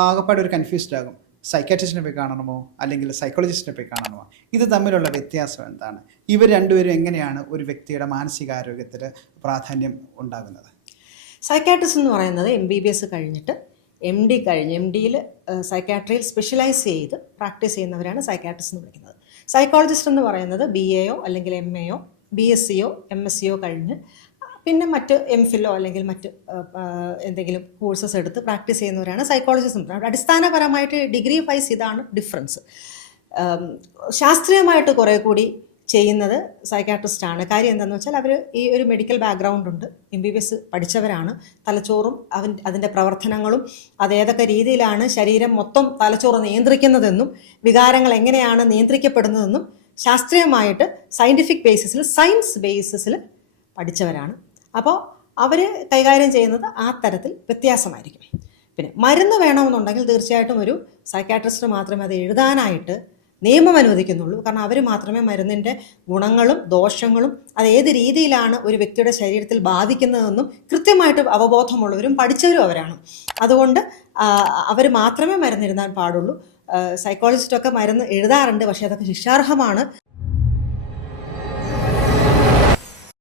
ആകപ്പാടെ ഒരു കൺഫ്യൂസ്ഡ് ആകും. സൈക്കാട്രിസ്റ്റിനെ പോയി കാണണമോ അല്ലെങ്കിൽ സൈക്കോളജിസ്റ്റിനെ പോയി കാണണമോ? ഇത് തമ്മിലുള്ള വ്യത്യാസം എന്താണ്? ഇവർ രണ്ടുപേരും എങ്ങനെയാണ് ഒരു വ്യക്തിയുടെ മാനസികാരോഗ്യത്തിൽ പ്രാധാന്യം ഉണ്ടാകുന്നത്? സൈക്കാട്രിസ്റ്റ് എന്ന് പറയുന്നത് MBBS കഴിഞ്ഞിട്ട് MD കഴിഞ്ഞ് MDയിൽ സൈക്കാട്രിയിൽ സ്പെഷ്യലൈസ് ചെയ്ത് പ്രാക്ടീസ് ചെയ്യുന്നവരാണ് സൈക്കാട്രിസ്റ്റ് എന്ന് വിളിക്കുന്നത്. സൈക്കോളജിസ്റ്റ് എന്ന് പറയുന്നത് BAയോ അല്ലെങ്കിൽ MAയോ BSCയോ MSCയോ കഴിഞ്ഞ് പിന്നെ മറ്റ് MPhilോ അല്ലെങ്കിൽ മറ്റ് എന്തെങ്കിലും കോഴ്സസ് എടുത്ത് പ്രാക്ടീസ് ചെയ്യുന്നവരാണ് സൈക്കോളജിസ്റ്റ്. അടിസ്ഥാനപരമായിട്ട് ഡിഗ്രി വൈസ് ഇതാണ് ഡിഫറൻസ്. ശാസ്ത്രീയമായിട്ട് കുറേ കൂടി ചെയ്യുന്നത് സൈക്കാട്രിസ്റ്റാണ്. കാര്യം എന്താണെന്ന് വെച്ചാൽ അവർ ഈ ഒരു മെഡിക്കൽ ബാക്ക്ഗ്രൗണ്ട് ഉണ്ട്, MBBS പഠിച്ചവരാണ്. തലച്ചോറും അതിൻ്റെ പ്രവർത്തനങ്ങളും അതേതൊക്കെ രീതിയിലാണ് ശരീരം മൊത്തം തലച്ചോറ് നിയന്ത്രിക്കുന്നതെന്നും വികാരങ്ങൾ എങ്ങനെയാണ് നിയന്ത്രിക്കപ്പെടുന്നതെന്നും ശാസ്ത്രീയമായിട്ട് സയൻറ്റിഫിക് ബേസിസിൽ സയൻസ് ബേസിസിൽ പഠിച്ചവരാണ്. അപ്പോൾ അവർ കൈകാര്യം ചെയ്യുന്നത് ആ തരത്തിൽ വ്യത്യാസമായിരിക്കും. പിന്നെ മരുന്ന് വേണമെന്നുണ്ടെങ്കിൽ തീർച്ചയായിട്ടും ഒരു സൈക്കാട്രിസ്റ്റ് മാത്രമേ അത് എഴുതാനായിട്ട് നിയമം അനുവദിക്കുന്നുള്ളൂ. കാരണം അവർ മാത്രമേ മരുന്നിൻ്റെ ഗുണങ്ങളും ദോഷങ്ങളും അത് ഏത് രീതിയിലാണ് ഒരു വ്യക്തിയുടെ ശരീരത്തിൽ ബാധിക്കുന്നതെന്നും കൃത്യമായിട്ട് അവബോധമുള്ളവരും പഠിച്ചവരും അവരാണ്. അതുകൊണ്ട് അവർ മാത്രമേ മരുന്ന് എഴുതാൻ പാടുള്ളൂ. സൈക്കോളജിസ്റ്റൊക്കെ മരുന്ന് എഴുതാറുണ്ട്, പക്ഷേ അതൊക്കെ ശിക്ഷാർഹമാണ്.